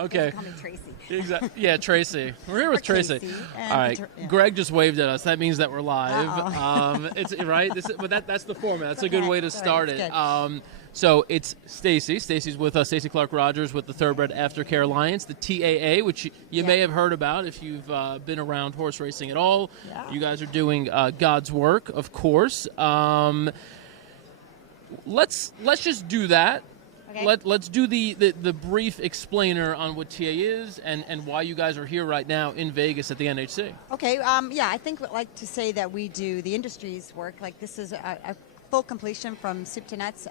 Okay. Call me Tracy. Exactly. Yeah, Tracy. We're here with Tracy. All right. Yeah. Greg just waved at us. That means that we're live. Uh-oh. It's right. But that's the format. That's a Okay. good way to It's all start right. it. It's good. So it's Stacy. Stacy's with us. Stacy Clark Rogers with the Thoroughbred Aftercare Alliance, the TAA, which you may have heard about if you've been around horse racing at all. Yeah. You guys are doing God's work, of course. Let's just do that. Okay. Let's do the brief explainer on what TA is and why you guys are here right now in Vegas at the NHC. Okay. I think we'd like to say that we do the industry's work. Like this is a full completion from soup to nuts.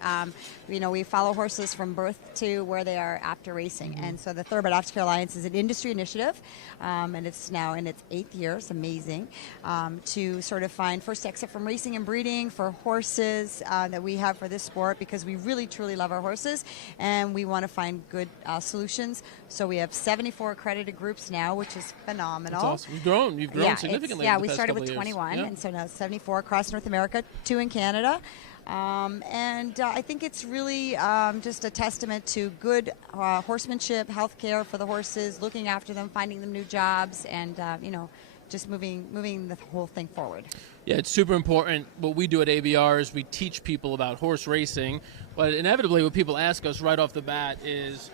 We follow horses from birth to where they are after racing. And so the Thoroughbred Aftercare Alliance is an industry initiative, and it's now in its 8th year. It's amazing to sort of find first exit from racing and breeding for horses that we have for this sport, because we really truly love our horses and we want to find good solutions. So we have 74 accredited groups now, which is phenomenal. That's awesome. You've grown significantly. Yeah, in the we past started couple with of years. 21, Yeah. and so now 74 across North America, 2 in Canada. I think it's really just a testament to good horsemanship, healthcare for the horses, looking after them, finding them new jobs, and just moving the whole thing forward. Yeah, it's super important. What we do at ABR is we teach people about horse racing, but inevitably what people ask us right off the bat is,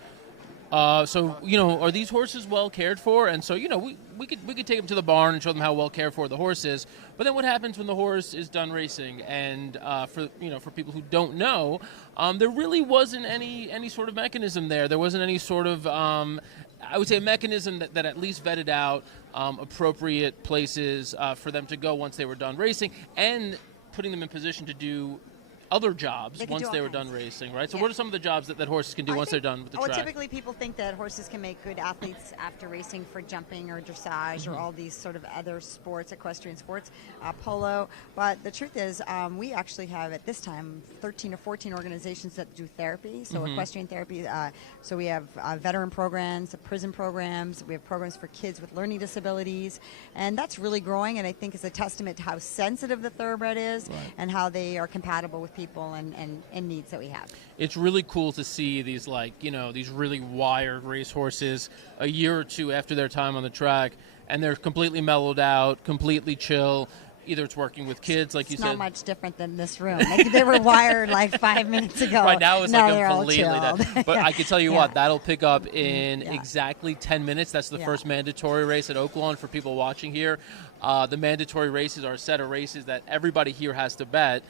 are these horses well cared for? And so, we could take them to the barn and show them how well cared for the horse is. But then what happens when the horse is done racing? And for people who don't know, there really wasn't any sort of mechanism there. There wasn't any sort of I would say a mechanism that at least vetted out appropriate places for them to go once they were done racing, and putting them in position to do other jobs once they were done racing, right? So what are some of the jobs that horses can do once they're done with the track? Typically people think that horses can make good athletes after racing for jumping or dressage or all these sort of other sports, equestrian sports, polo. But the truth is we actually have at this time 13 or 14 organizations that do therapy, so equestrian therapy. So we have veteran programs, prison programs, we have programs for kids with learning disabilities, and that's really growing, and I think is a testament to how sensitive the thoroughbred is and how they are compatible with people and needs that we have. It's really cool to see these these really wired race horses a year or two after their time on the track, and they're completely mellowed out, completely chill. Either it's working with kids, like you said. It's not much different than this room. Like they were wired like 5 minutes ago. Right now it's they're completely all that. But I can tell you what, that'll pick up in Yeah. exactly 10 minutes. That's the first mandatory race at Oaklawn for people watching here. The mandatory races are a set of races that everybody here has to bet.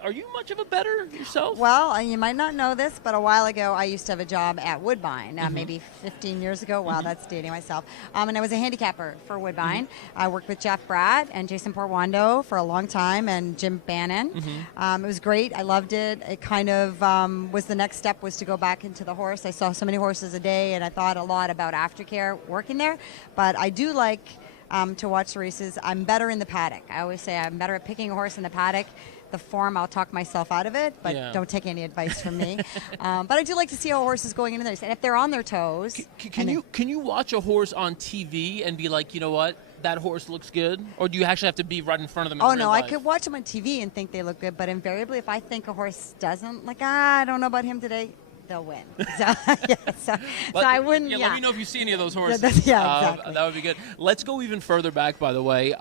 Are you much of a bettor yourself? Well, you might not know this, but a while ago I used to have a job at Woodbine, maybe 15 years ago. Wow, that's dating myself. And I was a handicapper for Woodbine. I worked with Jeff Bratt and Jason Portwando for a long time, and Jim Bannon. It was great. I loved it. It kind of was the next step was to go back into the horse. I saw so many horses a day, and I thought a lot about aftercare working there. But I do like to watch the races. I'm better in the paddock. I always say I'm better at picking a horse in the paddock. The form, I'll talk myself out of it, but don't take any advice from me. But I do like to see how a horse is going into the race, and if they're on their toes. Can you watch a horse on TV and be like, you know what, that horse looks good? Or do you actually have to be right in front of them? Oh no, I could watch them on TV and think they look good, but invariably, if I think a horse doesn't, I don't know about him today, they'll win. So I wouldn't. Let me know if you see any of those horses. Exactly. That would be good. Let's go even further back, by the way.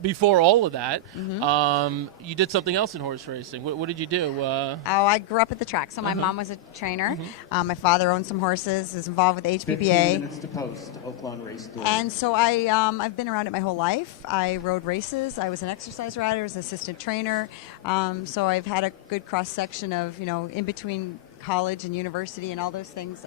Before all of that, you did something else in horse racing. What did you do? I grew up at the track. So my mom was a trainer. My father owned some horses. Is involved with HPBA. 15 minutes to post, Oaklawn Race Day. And so I've been around it my whole life. I rode races. I was an exercise rider, was an assistant trainer. So I've had a good cross section of in between college and university and all those things.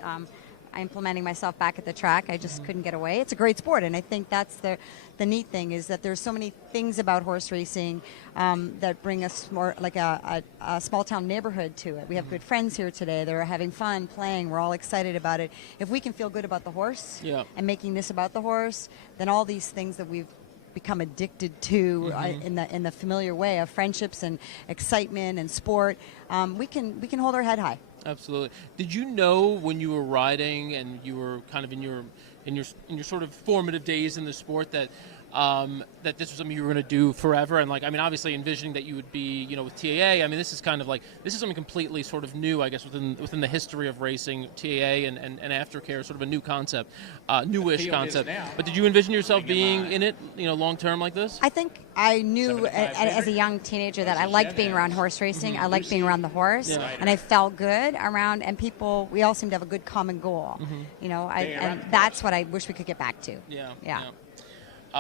Implementing myself back at the track, I just couldn't get away. It's a great sport, and I think that's the neat thing is that there's so many things about horse racing that bring us more like a small town neighborhood to it. We have good friends here today. They're having fun, playing. We're all excited about it. If we can feel good about the horse and making this about the horse, then all these things that we've become addicted to in the familiar way of friendships and excitement and sport, we can hold our head high. Absolutely. Did you know when you were riding and you were kind of in your sort of formative days in the sport that that this was something you were going to do forever, and like, I mean, obviously envisioning that you would be, you know, with TAA. I mean, this is kind of like, this is something completely sort of new, I guess, within the history of racing. TAA and aftercare, sort of a new concept, newish concept. But did you envision yourself being in it, you know, long term like this? I think I knew as a young teenager that I liked being around horse racing. I liked being around the horse, and I felt good around. And people, we all seem to have a good common goal, you know. And that's what I wish we could get back to. Yeah.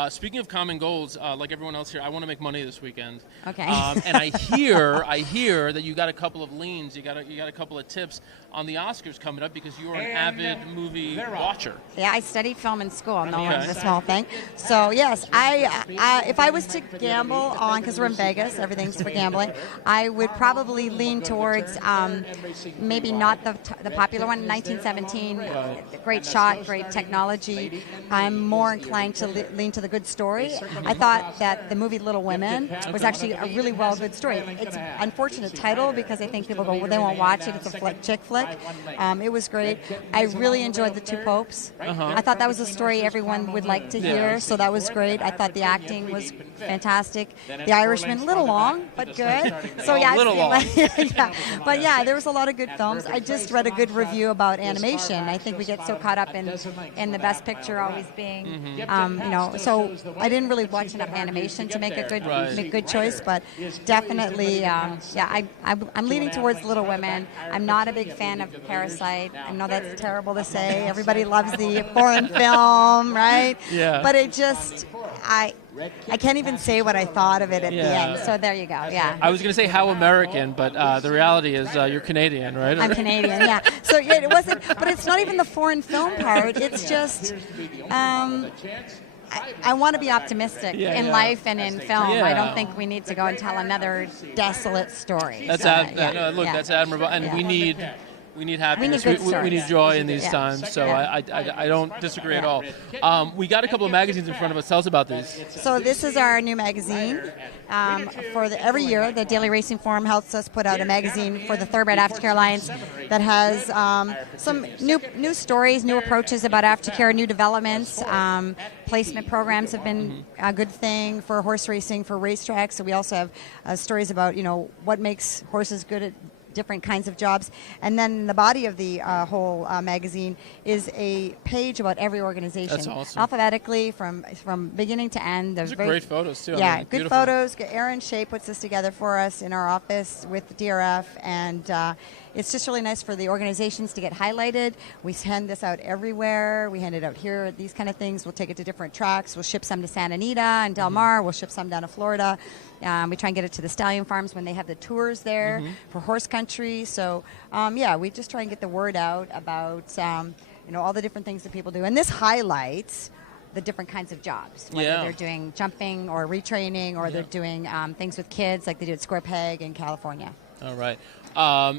Speaking of common goals, like everyone else here, I want to make money this weekend. Okay. And I hear that you got a couple of leans, you got a couple of tips on the Oscars coming up because you are an avid movie watcher. Yeah, I studied film in school. No one's a small thing. So yes, I if I was to gamble on, because we're in Vegas, everything's for gambling, I would probably lean towards maybe not the popular one, 1917. Great shot, great technology. I'm more inclined to lean to the good story. I thought that the movie Little Women was actually a really good story. It's an unfortunate title because I think people go, well, they won't watch it. It's a chick flick. It was great. I really enjoyed The Two Popes. I thought that was a story everyone would like to hear, so that was great. I thought the acting was fantastic. The Irishman, a little long, but good. So yeah, But yeah, there was a lot of good films. I just read a good review about animation. I think we get so caught up in the best picture always being, you know. So I didn't really watch enough animation to make a good choice, but definitely, I'm leaning towards Little Women. I'm not a big fan of Parasite. I know that's terrible to say. Everybody loves the foreign film, right? Yeah. But it just, I can't even say what I thought of it at the end. So there you go. Yeah. I was going to say how American, but the reality is you're Canadian, right? I'm Canadian. Yeah. So it wasn't, but it's not even the foreign film part. It's just. I want to be optimistic in life and in film. I don't think we need to go and tell another desolate story. That's that's admirable, and we need happiness. We need joy in these times. So I don't disagree at all. We got a couple of magazines in front of us. Tell us about these. So this is our new magazine. Every year, the Daily Racing Forum helps us put out a magazine for the Thoroughbred Aftercare Alliance that has some new stories, new approaches about aftercare, new developments. Placement programs have been a good thing for horse racing, for racetracks. So we also have stories about, you know, what makes horses good at different kinds of jobs. And then the body of the whole magazine is a page about every organization. That's awesome. Alphabetically from beginning to end. Those are great photos, too. Yeah, I mean, good beautiful. photos. Aaron Shea puts this together for us in our office with the DRF, and it's just really nice for the organizations to get highlighted. We send this out everywhere. We hand it out here, these kind of things. We'll take it to different tracks. We'll ship some to Santa Anita and Del Mar. We'll ship some down to Florida. We try and get it to the stallion farms when they have the tours there for horse country. So, we just try and get the word out about, all the different things that people do. And this highlights the different kinds of jobs, whether they're doing jumping or retraining or they're doing things with kids like they do at Square Peg in California. All right.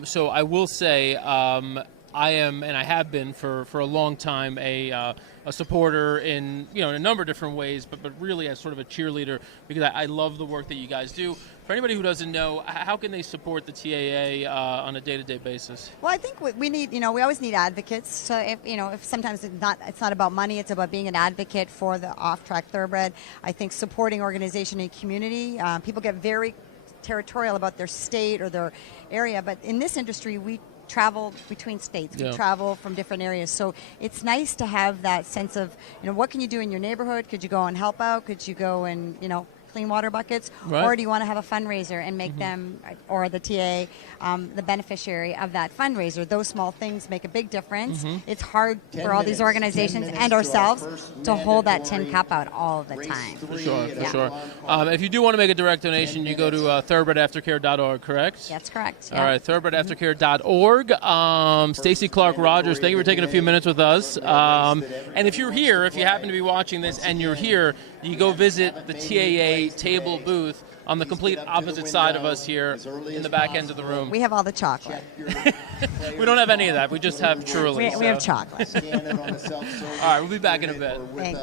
So I will say I am, and I have been for a long time, a supporter in a number of different ways, but really as sort of a cheerleader because I love the work that you guys do. For anybody who doesn't know, how can they support the TAA on a day-to-day basis? Well, I think we need, we always need advocates. So if sometimes it's not about money, it's about being an advocate for the off-track thoroughbred. I think supporting organization and community. People get very territorial about their state or their area, but in this industry, we travel between states. We travel from different areas. So it's nice to have that sense of, what can you do in your neighborhood? Could you go and help out? Could you go and, clean water buckets? Right. Or do you want to have a fundraiser and make them, or the TA, the beneficiary of that fundraiser? Those small things make a big difference. It's hard for all these organizations and ourselves to hold that tin cup out all the time. For sure. If you do want to make a direct donation, you go to thoroughbredaftercare.org, correct? That's correct. All right, thoroughbredaftercare.org. Stacey Clark Rogers, thank you for taking a few minutes with us. And if you're here, if you happen to be watching this and you're here, you go visit the TAA table booth on the complete opposite side of us here in the back end of the room. We have all the chocolate. We don't have any of that. We just have Truly. We have chocolate. All right, we'll be back in a bit. Thanks.